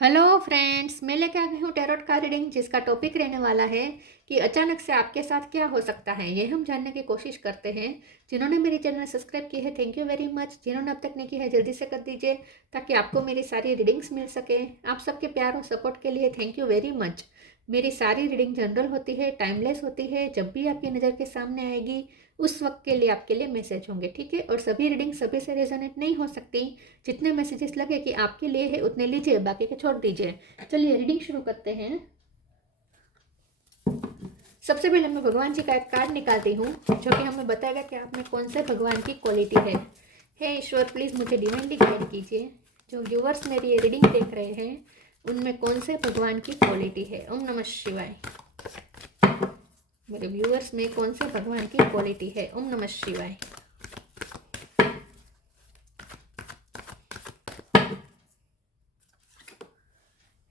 Hello friends, मैं लेके आ गई हूँ टैरोट का रीडिंग, जिसका टॉपिक रहने वाला है कि अचानक से आपके साथ क्या हो सकता है। ये हम जानने की कोशिश करते हैं। जिन्होंने मेरी चैनल सब्सक्राइब की है, थैंक यू वेरी मच। जिन्होंने अब तक नहीं की है, जल्दी से कर दीजिए ताकि आपको मेरी सारी रीडिंग्स मिल सके। आप सबके प्यार और सपोर्ट के लिए थैंक यू वेरी मच। मेरी सारी रीडिंग जनरल होती है, टाइमलेस होती है। जब भी आपकी नज़र के सामने आएगी उस वक्त के लिए आपके लिए मैसेज होंगे, ठीक है। और सभी रीडिंग सभी से रेजोनेट नहीं हो सकती। जितने मैसेजेस लगे कि आपके लिए है उतने लीजिए, बाकी के छोड़ दीजिए। चलिए रीडिंग शुरू करते हैं। सबसे पहले मैं भगवान जी का एक कार्ड निकालती हूँ, जो कि हमें बताएगा कि आप में कौन से भगवान की क्वालिटी है। हे ईश्वर, प्लीज़ मुझे डिवाइनली गाइड कीजिए। जो व्यूअर्स मेरी ये रीडिंग देख रहे हैं उनमें कौन से भगवान की क्वालिटी है। ओम नमः शिवाय। मेरे व्यूअर्स में कौन से भगवान की क्वालिटी है। ओम नमः शिवाय।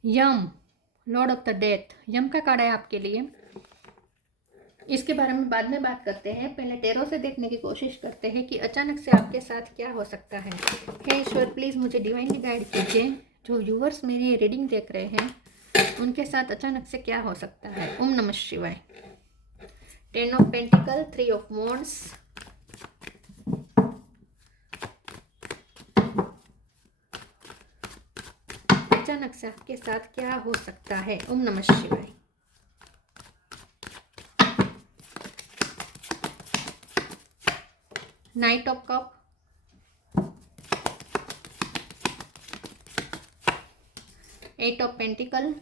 यम, लॉर्ड ऑफ द डेथ। यम का कार्ड है आपके लिए। इसके बारे में बाद में बात करते हैं। पहले टैरो से देखने की कोशिश करते हैं कि अचानक से आपके साथ क्या हो सकता है। हे ईश्वर, प्लीज़ मुझे डिवाइनली गाइड कीजिए। जो व्यूअर्स मेरी ये रीडिंग देख रहे हैं उनके साथ अचानक से क्या हो सकता है। ओम नमः शिवाय। 10 ऑफ पेंटिकल, 3 ऑफ वॉन्ड्स, अचानक से आपके साथ क्या हो सकता है। ओम नमः शिवाय। Knight of cups, eight of pentacles,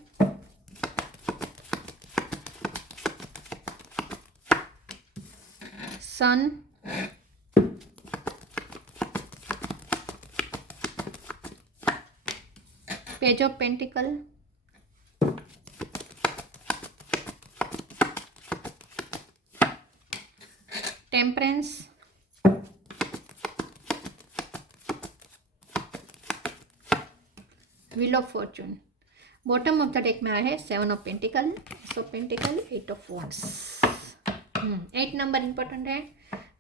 sun, page of pentacles, temperance, wheel of fortune. Bottom of the deck में आया है 7 of pentacles, ace of pentacles, 8 of wands. 8 number important है,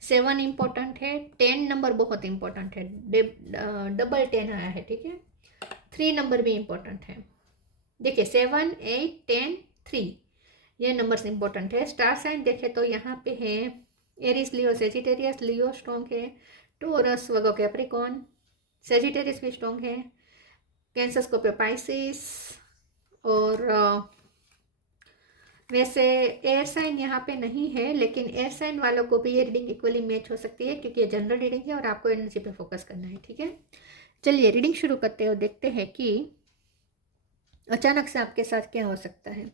7 इंपॉर्टेंट है, 10 नंबर बहुत इंपॉर्टेंट है। डबल 10 आया है, ठीक है। 3 नंबर भी इंपॉर्टेंट है। देखिए 7, 8, 10, 3 ये नंबर्स इंपॉर्टेंट है। स्टार साइन देखे तो यहाँ पे है एरिस, लियो, सेजिटेरियस। लियो स्ट्रॉन्ग है, टोरस, वर्गो, कैप्रिकॉर्न। सेजिटेरियस भी स्ट्रॉन्ग है, कैंसर, स्कॉर्पियो, पाइसिस। और वैसे एयर साइन यहाँ पे नहीं है, लेकिन एयर साइन वालों को भी ये रीडिंग इक्वली मैच हो सकती है, क्योंकि ये जनरल रीडिंग है और आपको एनर्जी पे फोकस करना है, ठीक है। चलिए रीडिंग शुरू करते हैं और देखते हैं कि अचानक से आपके साथ क्या हो सकता है।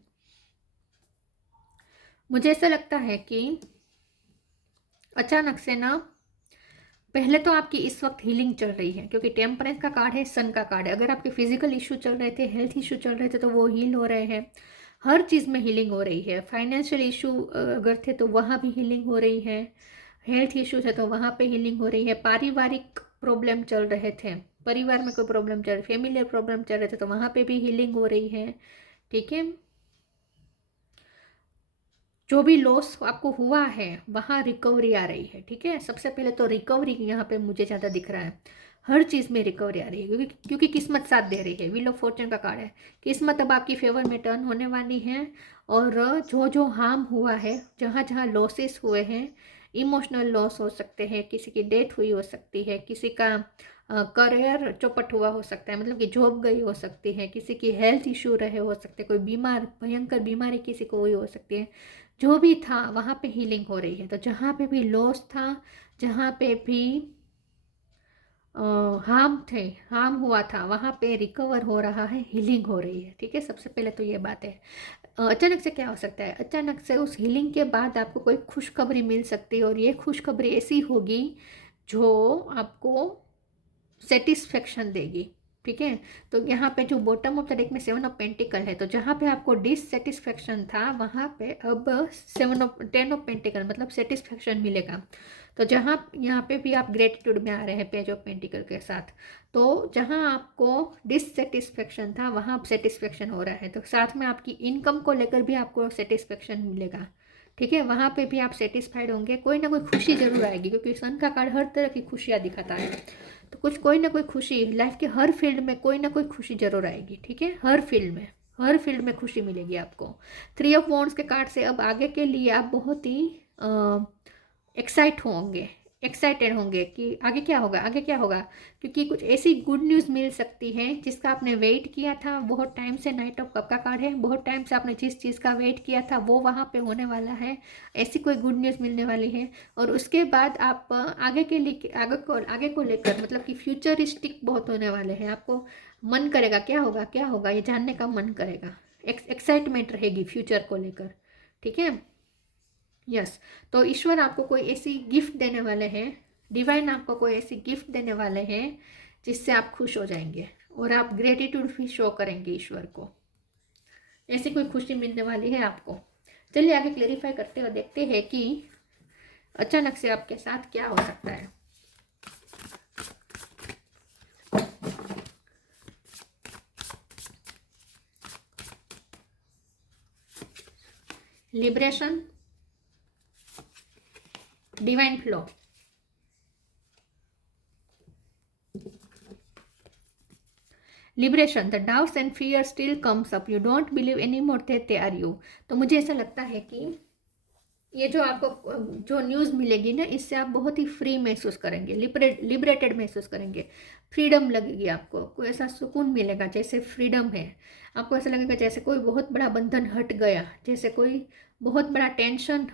मुझे ऐसा लगता है कि अचानक से ना, पहले तो आपकी इस वक्त हीलिंग चल रही है, क्योंकि टेम्परेंस का कार्ड है, सन का कार्ड है। अगर आपके फिजिकल इशू चल रहे थे, हेल्थ इशू चल रहे थे, तो वो हील हो रहे हैं। हर चीज़ में हीलिंग हो रही है। फाइनेंशियल इशू अगर थे तो वहाँ भी हीलिंग हो रही है। हेल्थ इशू थे तो वहाँ पे हीलिंग हो रही है। पारिवारिक प्रॉब्लम चल रहे थे, परिवार में कोई प्रॉब्लम चल रही, फैमिलियर प्रॉब्लम चल रहे थे, तो वहाँ पे भी हीलिंग हो रही है, ठीक है। जो भी लॉस आपको हुआ है वहाँ रिकवरी आ रही है, ठीक है। सबसे पहले तो रिकवरी यहाँ पे मुझे ज़्यादा दिख रहा है। हर चीज़ में रिकवरी आ रही है, क्योंकि किस्मत साथ दे रही है। व्हील ऑफ फॉर्चून का कार्ड है। किस्मत अब आपकी फेवर में टर्न होने वाली है। और जो जो हार्म हुआ है, जहाँ जहाँ लॉसेस हुए हैं, इमोशनल लॉस हो सकते हैं, किसी की डेथ हुई हो सकती है, किसी का करियर चौपट हुआ हो सकता है, मतलब कि जॉब गई हो सकती है, किसी की हेल्थ इशू रहे हो सकते, कोई बीमार, भयंकर बीमारी किसी को हुई हो सकती है। जो भी था वहाँ पे हीलिंग हो रही है। तो जहाँ पे भी लॉस था, जहाँ पे भी हार्म हुआ था, वहाँ पे रिकवर हो रहा है, हीलिंग हो रही है, ठीक है। सबसे पहले तो ये बात है। अचानक से क्या हो सकता है, अचानक से उस हीलिंग के बाद आपको कोई खुशखबरी मिल सकती है, और ये खुशखबरी ऐसी होगी जो आपको सेटिस्फेक्शन देगी, ठीक है। तो यहाँ पे जो बॉटम ऑफ द डेक में 7 ऑफ पेंटिकल है, तो जहाँ पे आपको डिससेटिस्फेक्शन था वहाँ पे अब 10 ऑफ पेंटिकल मतलब सेटिस्फेक्शन मिलेगा। तो जहाँ यहाँ पे भी आप ग्रेटिट्यूड में आ रहे हैं पेज ऑफ पेंटिकल के साथ। तो जहाँ आपको डिससेटिस्फेक्शन था वहाँ अब सेटिस्फेक्शन हो रहा है। तो साथ में आपकी इनकम को लेकर भी आपको सेटिस्फेक्शन मिलेगा, ठीक है। वहाँ पे भी आप सेटिस्फाइड होंगे, कोई ना कोई खुशी जरूर आएगी, क्योंकि सन का कार्ड हर तरह की खुशियाँ दिखाता है। तो कुछ कोई ना कोई खुशी लाइफ के हर फील्ड में कोई ना कोई खुशी जरूर आएगी, ठीक है, हर फील्ड में खुशी मिलेगी आपको। 3 ऑफ वॉन्ड्स के कार्ड से अब आगे के लिए आप बहुत ही एक्साइटेड होंगे कि आगे क्या होगा, आगे क्या होगा, क्योंकि कुछ ऐसी गुड न्यूज़ मिल सकती है जिसका आपने वेट किया था बहुत टाइम से। नाइट ऑफ कप का कार्ड है, बहुत टाइम से आपने जिस चीज़ का वेट किया था वो वहाँ पे होने वाला है, ऐसी कोई गुड न्यूज़ मिलने वाली है। और उसके बाद आप आगे के लिए आगे को लेकर मतलब कि फ्यूचरिस्टिक बहुत होने वाले हैं। आपको मन करेगा क्या होगा क्या होगा ये जानने का मन करेगा, एक्साइटमेंट रहेगी फ्यूचर को लेकर, ठीक है। यस, तो ईश्वर आपको कोई ऐसी गिफ्ट देने वाले हैं, डिवाइन आपको कोई ऐसी गिफ्ट देने वाले हैं जिससे आप खुश हो जाएंगे और आप ग्रेटिट्यूड भी शो करेंगे ईश्वर को। ऐसी कोई खुशी मिलने वाली है आपको। चलिए आगे क्लेरिफाई करते हुए देखते हैं कि अचानक से आपके साथ क्या हो सकता है। Liberation, divine flow, liberation, the doubts and fear still comes up, you don't believe any more that they are you. तो मुझे ऐसा लगता है कि ये जो आपको जो न्यूज़ मिलेगी ना, इससे आप बहुत ही फ्री महसूस करेंगे, लिबरेटेड महसूस करेंगे, फ्रीडम लगेगी आपको, कोई ऐसा सुकून मिलेगा जैसे फ्रीडम है। आपको ऐसा लगेगा जैसे कोई बहुत बड़ा बंधन हट गया, जैसे कोई बहुत बड़ा टेंशन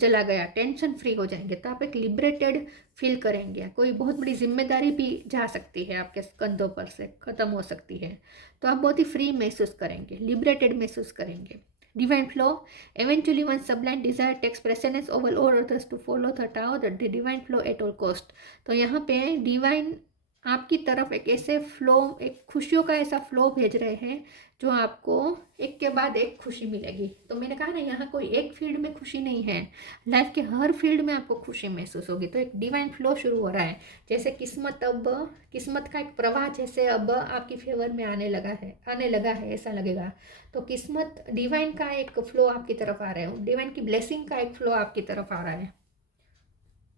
चला गया, टेंशन फ्री हो जाएंगे। तो आप एक लिबरेटेड फील करेंगे, कोई बहुत बड़ी जिम्मेदारी भी जा सकती है आपके कंधों पर से ख़त्म हो सकती है, तो आप बहुत ही फ्री महसूस करेंगे, लिबरेटेड महसूस करेंगे। Divine flow, eventually one sublime desire takes precedence over all others to follow the Tao, the divine flow at all cost। तो यहाँ पे डिवाइन आपकी तरफ एक ऐसे फ्लो, एक खुशियों का ऐसा फ्लो भेज रहे हैं जो आपको एक के बाद एक खुशी मिलेगी। तो मैंने कहा ना, यहाँ कोई एक फील्ड में खुशी नहीं है, लाइफ के हर फील्ड में आपको खुशी महसूस होगी। तो एक डिवाइन फ्लो शुरू हो रहा है, जैसे किस्मत का एक प्रवाह जैसे अब आपकी फेवर में आने लगा है ऐसा लगेगा। तो किस्मत डिवाइन का एक फ्लो आपकी तरफ आ रहा है, डिवाइन की ब्लेसिंग का एक फ्लो आपकी तरफ आ रहा है।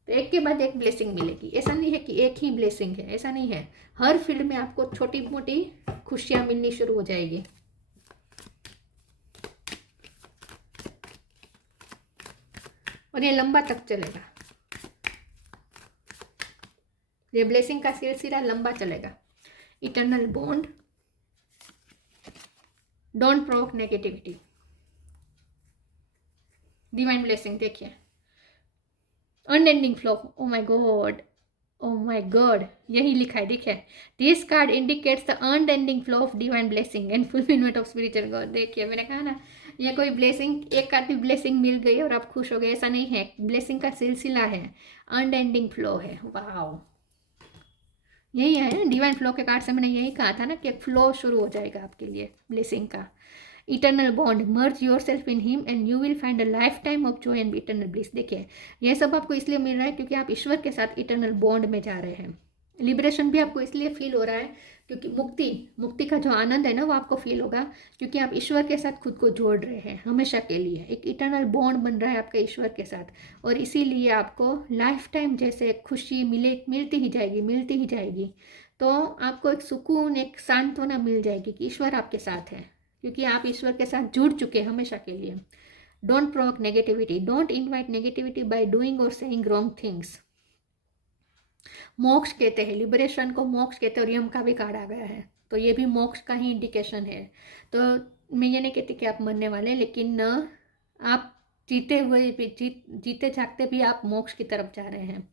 तो एक के बाद एक ब्लेसिंग मिलेगी, ऐसा नहीं है कि एक ही ब्लेसिंग है, ऐसा नहीं है, हर फील्ड में आपको छोटी मोटी खुशियां मिलनी शुरू हो जाएगी। और ये लंबा तक चलेगा, ये ब्लेसिंग का सिलसिला लंबा चलेगा। Eternal bond, don't provoke negativity, divine blessing देखिए, unending flow, oh my God, oh my God, यही लिखा है, देखिए, this card indicates the unending flow of divine blessing and fulfilment of spiritual God. देखिए मैंने कहा ना, ये कोई ब्लेसिंग एक आधी ब्लेसिंग मिल गई और आप खुश हो गए, ऐसा नहीं है, ब्लेसिंग का सिलसिला है, अनएंडिंग फ्लो है। वाह, यही है ना डिवाइन फ्लो के कार्ड से, मैंने यही कहा था ना कि एक फ्लो शुरू हो जाएगा आपके लिए ब्लेसिंग का। Eternal bond, merge your self in him and you will find a life time of Joy and eternal bliss. देखिए यह सब आपको इसलिए मिल रहा है क्योंकि आप ईश्वर के साथ इटर्नल बॉन्ड में जा रहे हैं। लिबरेशन भी आपको इसलिए फील हो रहा है क्योंकि मुक्ति का जो आनंद है ना, वो आपको फील होगा क्योंकि आप ईश्वर के साथ खुद को जोड़ रहे हैं हमेशा के लिए, एक इटर्नल बॉन्ड बन रहा है आपके ईश्वर के साथ, और इसीलिए आपको लाइफ टाइम जैसे खुशी मिलती ही जाएगी। तो आपको एक सुकून, एक सांत्वना मिल जाएगी कि ईश्वर आपके साथ है, क्योंकि आप ईश्वर के साथ जुड़ चुके हैं हमेशा के लिए। Don't provoke negativity, don't invite negativity by doing और सेइंग रॉन्ग थिंग्स। मोक्ष कहते हैं, लिबरेशन को मोक्ष कहते हैं, और यम का भी कार्ड आ गया है, तो ये भी मोक्ष का ही इंडिकेशन है। तो मैं ये नहीं कहती कि आप मरने वाले, लेकिन आप जीते जागते भी आप मोक्ष की तरफ जा रहे हैं,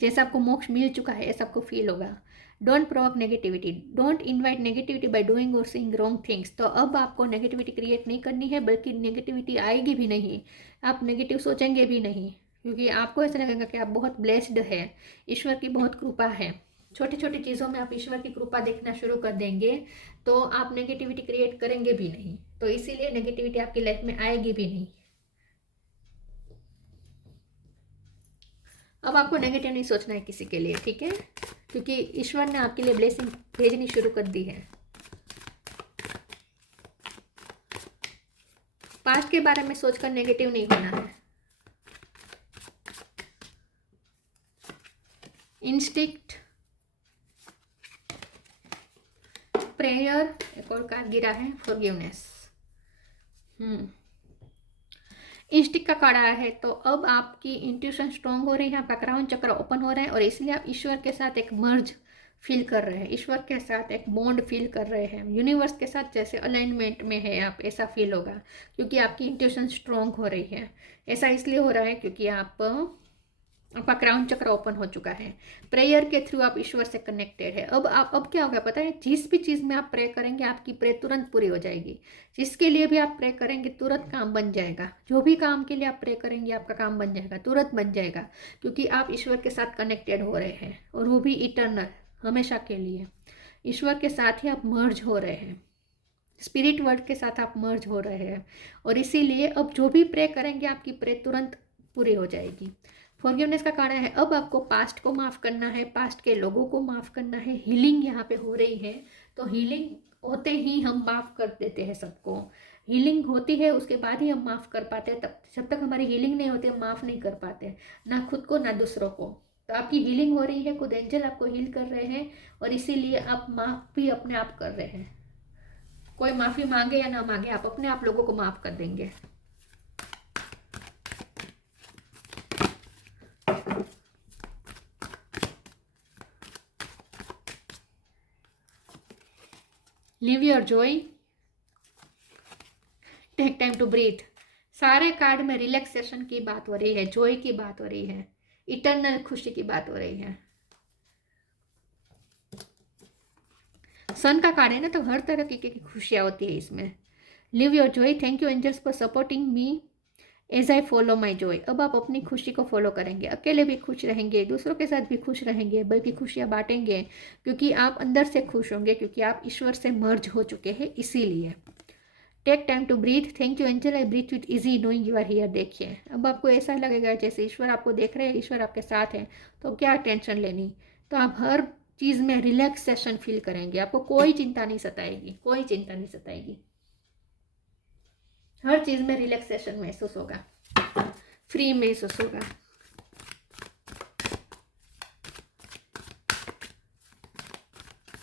जैसा आपको मोक्ष मिल चुका है ऐसा आपको फील होगा। Don't provoke negativity, don't invite negativity by doing और सेइंग रॉन्ग थिंग्स। तो अब आपको नेगेटिविटी क्रिएट नहीं करनी है, बल्कि नेगेटिविटी आएगी भी नहीं, आप नेगेटिव सोचेंगे भी नहीं, क्योंकि आपको ऐसा लगेगा कि आप बहुत ब्लेस्ड है, ईश्वर की बहुत कृपा है। छोटी छोटी चीज़ों में आप ईश्वर की कृपा देखना शुरू कर देंगे तो आप नेगेटिविटी क्रिएट करेंगे भी नहीं, तो इसीलिए नेगेटिविटी आपकी लाइफ में आएगी भी नहीं। अब आपको नेगेटिव नहीं सोचना है किसी के लिए, ठीक है, क्योंकि ईश्वर ने आपके लिए ब्लेसिंग भेजनी शुरू कर दी है। पास्ट के बारे में सोचकर नेगेटिव नहीं होना है। इंस्टिंक्ट, प्रेयर, एक और कार्ड गिरा है फॉरगिवनेस। इंस्टिक का कार्ड आया है, तो अब आपकी इंट्यूशन स्ट्रांग हो रही है, आपका क्राउन चक्र ओपन हो रहा है और इसलिए आप ईश्वर के साथ एक मर्ज फील कर रहे हैं, ईश्वर के साथ एक बॉन्ड फील कर रहे हैं, यूनिवर्स के साथ जैसे अलाइनमेंट में है आप, ऐसा फील होगा क्योंकि आपकी इंट्यूशन स्ट्रांग हो रही है। ऐसा इसलिए हो रहा है क्योंकि आपका क्राउन चक्र ओपन हो चुका है। प्रेयर के थ्रू आप ईश्वर से कनेक्टेड है। अब क्या होगा पता है, जिस भी चीज़ में आप प्रे करेंगे आपकी प्रे तुरंत पूरी हो जाएगी। जिसके लिए भी आप प्रे करेंगे तुरंत काम बन जाएगा। जो भी काम के लिए आप प्रे करेंगे आपका काम बन जाएगा, तुरंत बन जाएगा, क्योंकि आप ईश्वर के साथ कनेक्टेड हो रहे हैं और वो भी इटर्नल, हमेशा के लिए। ईश्वर के साथ ही आप मर्ज हो रहे हैं, स्पिरिट वर्ल्ड के साथ आप मर्ज हो रहे हैं और इसीलिए अब जो भी प्रे करेंगे आपकी प्रे तुरंत पूरी हो जाएगी। फॉरगिवनेस का कारण है, अब आपको पास्ट को माफ़ करना है, पास्ट के लोगों को माफ़ करना है। हीलिंग यहाँ पे हो रही है, तो हीलिंग होते ही हम माफ़ कर देते हैं सबको। हीलिंग होती है उसके बाद ही हम माफ़ कर पाते हैं, तब जब तक हमारी हीलिंग नहीं होती हम माफ़ नहीं कर पाते, ना खुद को ना दूसरों को। तो आपकी हीलिंग हो रही है, खुद एंजल आपको हील कर रहे हैं और इसीलिए आप माफ़ भी अपने आप कर रहे हैं। कोई माफ़ी मांगे या ना मांगे, आप अपने आप लोगों को माफ़ कर देंगे। Live your joy, take time to breathe. सारे कार्ड में रिलैक्सेशन की बात हो रही है, जॉय की बात हो रही है, इटर्नल खुशी की बात हो रही है। सन का कार्ड है ना, तो हर तरह की खुशियाँ होती है इसमें। Live your joy, thank you angels for supporting me as I follow my joy. अब आप अपनी खुशी को फॉलो करेंगे, अकेले भी खुश रहेंगे, दूसरों के साथ भी खुश रहेंगे, बल्कि खुशियाँ बांटेंगे, क्योंकि आप अंदर से खुश होंगे, क्योंकि आप ईश्वर से मर्ज हो चुके हैं। इसीलिए take time to breathe, thank you angel, I breathe with easy knowing you are here. देखिए अब आपको ऐसा लगेगा जैसे ईश्वर आपको देख रहे हैं, ईश्वर आपके साथ है, तो क्या टेंशन लेनी। तो आप हर चीज़ में रिलैक्सेशन फील करेंगे, आपको कोई चिंता नहीं सताएगी, कोई चिंता नहीं सताएगी। हर चीज़ में रिलैक्सेशन महसूस होगा, फ्री महसूस होगा।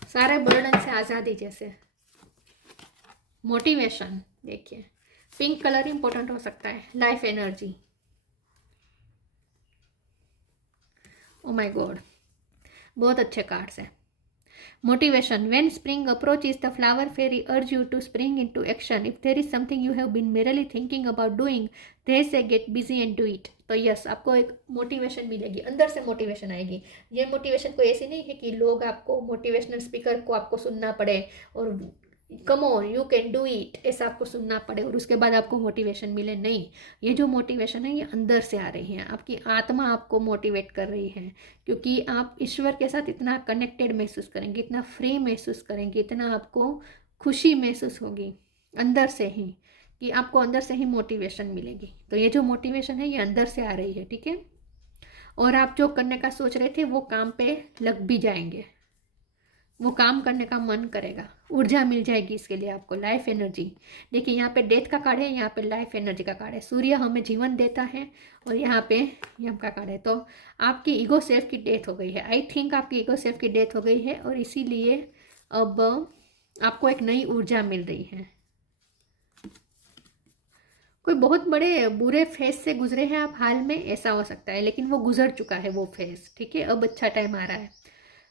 सारे बर्डन से आज़ादी जैसे। मोटिवेशन, देखिए पिंक कलर इंपॉर्टेंट हो सकता है। Life energy, oh my God, बहुत अच्छे कार्ड्स हैं। Motivation, when spring approaches the flower fairy urge you to spring into action. If there is something you have been merely thinking about doing, they say get busy and do it. तो yes, आपको एक motivation मिलेगी, अंदर से motivation आएगी। ये motivation कोई ऐसी नहीं है कि लोग आपको, मोटिवेशनल स्पीकर को आपको सुनना पड़े और come on you can do it, ऐसा आपको सुनना पड़े और उसके बाद आपको मोटिवेशन मिले। नहीं, ये जो मोटिवेशन है ये अंदर से आ रही है, आपकी आत्मा आपको मोटिवेट कर रही है, क्योंकि आप ईश्वर के साथ इतना कनेक्टेड महसूस करेंगे, इतना फ्री महसूस करेंगे, इतना आपको खुशी महसूस होगी अंदर से ही, कि आपको अंदर से ही मोटिवेशन मिलेगी। तो ये जो मोटिवेशन है ये अंदर से आ रही है, ठीक है। और आप जो करने का सोच रहे थे वो काम पे लग भी जाएंगे, वो काम करने का मन करेगा, ऊर्जा मिल जाएगी इसके लिए आपको। लाइफ एनर्जी, देखिए यहाँ पे डेथ का कार्ड है, यहाँ पे लाइफ एनर्जी का कार्ड है। सूर्य हमें जीवन देता है और यहाँ पे यम का कार्ड है। तो आपकी ईगो सेल्फ की डेथ हो गई है, आई थिंक आपकी ईगो सेल्फ की डेथ हो गई है और इसीलिए अब आपको एक नई ऊर्जा मिल रही है। कोई बहुत बड़े बुरे फेज से गुजरे हैं आप हाल में, ऐसा हो सकता है, लेकिन वो गुजर चुका है वो फेज, ठीक है। अब अच्छा टाइम आ रहा है।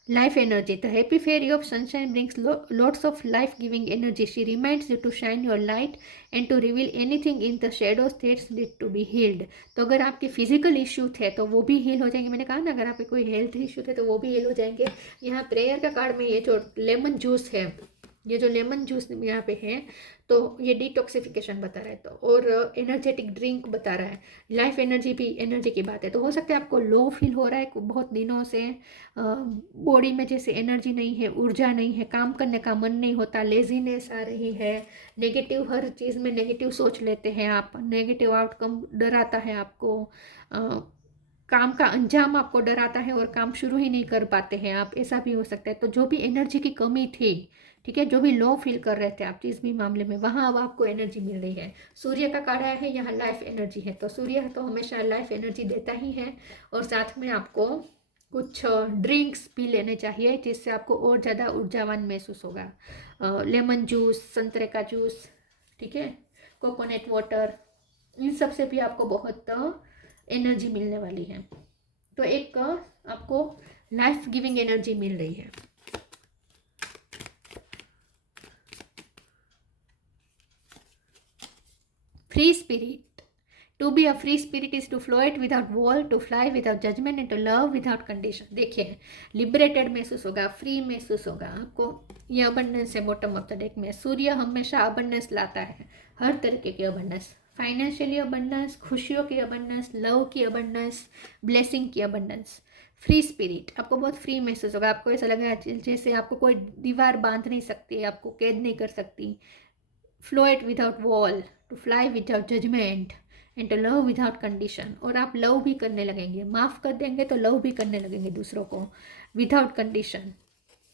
Life energy. The happy fairy of sunshine brings lots of life-giving energy. She reminds you to shine your light and to reveal anything in the shadows that need to be healed. तो अगर आपके physical issue थे तो वो भी heal हो जाएंगे। मैंने कहा ना, अगर आपके कोई हेल्थ इश्यू थे तो वो भी हील हो जाएंगे। यहाँ प्रेयर का कार्ड में ये जो लेमन जूस है, ये जो लेमन जूस यहाँ पे है, तो ये डिटॉक्सिफिकेशन बता रहा है, तो और एनर्जेटिक ड्रिंक बता रहा है। लाइफ एनर्जी भी एनर्जी की बात है। तो हो सकता है आपको लो फील हो रहा है बहुत दिनों से, बॉडी में जैसे एनर्जी नहीं है, ऊर्जा नहीं है, काम करने का मन नहीं होता, लेजीनेस आ रही है, नेगेटिव, हर चीज़ में नेगेटिव सोच लेते हैं आप, नेगेटिव आउटकम डराता है आपको, काम का अंजाम आपको डराता है और काम शुरू ही नहीं कर पाते हैं आप, ऐसा भी हो सकता है। तो जो भी एनर्जी की कमी थी, ठीक है, जो भी लो फील कर रहे थे आप जिस भी मामले में, वहाँ अब आपको एनर्जी मिल रही है। सूर्य का कार्ड है, यहाँ लाइफ एनर्जी है। तो सूर्य तो हमेशा लाइफ एनर्जी देता ही है और साथ में आपको कुछ ड्रिंक्स भी लेने चाहिए जिससे आपको और ज़्यादा ऊर्जावान महसूस होगा। लेमन जूस, संतरे का जूस, ठीक है, कोकोनट वाटर, इन सब से भी आपको बहुत एनर्जी मिलने वाली है। तो एक आपको लाइफ गिविंग एनर्जी मिल रही है। Free spirit, to be a free spirit is to float without wall, to fly without judgment and to love without condition. देखिए, लिबरेटेड महसूस होगा, फ्री महसूस होगा आपको। ये अबंडेंस है बॉटम ऑफ द डेक में। सूर्य हमेशा अबंडेंस लाता है, हर तरीके की अबंडेंस, फाइनेंशियली अबंडेंस, खुशियों की अबंडेंस, लव की अबंडेंस, ब्लेसिंग की अबंडेंस। फ्री स्पिरिट, आपको बहुत फ्री महसूस होगा। आपको ऐसा लगेगा जैसे आपको कोई दीवार बांध नहीं सकती, आपको कैद नहीं कर सकती। Float without wall, to fly without judgment and to love without condition. और आप लव भी करने लगेंगे, माफ़ कर देंगे तो लव भी करने लगेंगे दूसरों को विदाउट कंडीशन।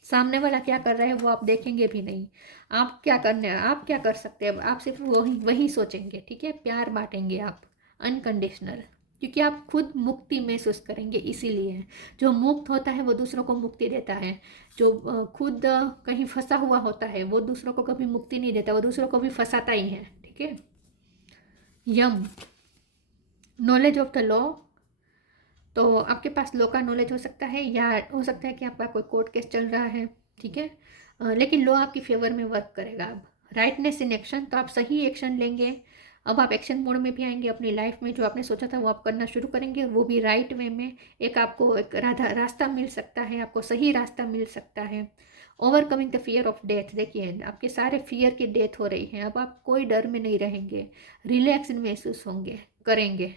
सामने वाला क्या कर रहा है वो आप देखेंगे भी नहीं, आप क्या करने, आप क्या कर सकते हैं, आप सिर्फ वही वही सोचेंगे, ठीक है। प्यार बांटेंगे आप अनकंडीशनल, क्योंकि आप खुद मुक्ति महसूस करेंगे। इसीलिए जो मुक्त होता है वो दूसरों को मुक्ति देता है। जो खुद कहीं फंसा हुआ होता है वो दूसरों को कभी मुक्ति नहीं देता, वो दूसरों को भी फंसाता ही है, ठीक है। यम, नॉलेज ऑफ द लॉ, तो आपके पास लॉ का नॉलेज हो सकता है, या हो सकता है कि आपका कोई कोर्ट केस चल रहा है, ठीक है, लेकिन लॉ आपकी फेवर में वर्क करेगा। अब राइटनेस इन एक्शन, तो आप सही एक्शन लेंगे। अब आप एक्शन मोड में भी आएंगे अपनी लाइफ में। जो आपने सोचा था वो आप करना शुरू करेंगे, वो भी राइट वे में। एक आपको एक रास्ता मिल सकता है, आपको सही रास्ता मिल सकता है। Overcoming the fear of death, देखिए आपके सारे फियर की डेथ हो रही है। अब आप कोई डर में नहीं रहेंगे, रिलैक्स महसूस होंगे, करेंगे,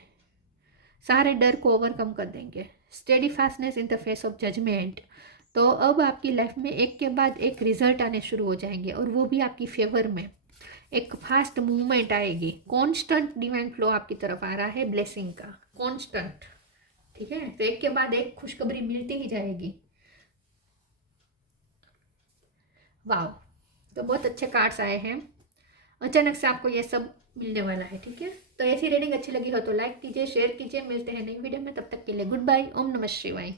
सारे डर को ओवरकम कर देंगे। Steady fastness in the face of judgment, तो अब आपकी लाइफ में एक के बाद एक रिजल्ट आने शुरू हो जाएंगे, और वो भी आपकी फेवर में। एक फास्ट मूवमेंट आएगी, कॉन्स्टेंट डिवाइन फ्लो आपकी तरफ आ रहा है, ब्लेसिंग का कॉन्स्टेंट, ठीक है। तो एक के बाद एक खुशखबरी मिलती ही जाएगी। वाह, तो बहुत अच्छे कार्ड्स आए हैं। अचानक से आपको ये सब मिलने वाला है, ठीक है। तो ऐसी रीडिंग अच्छी लगी हो तो लाइक कीजिए, शेयर कीजिए। मिलते हैं नई वीडियो में, तब तक के लिए गुड बाय। ओम नमः शिवाय।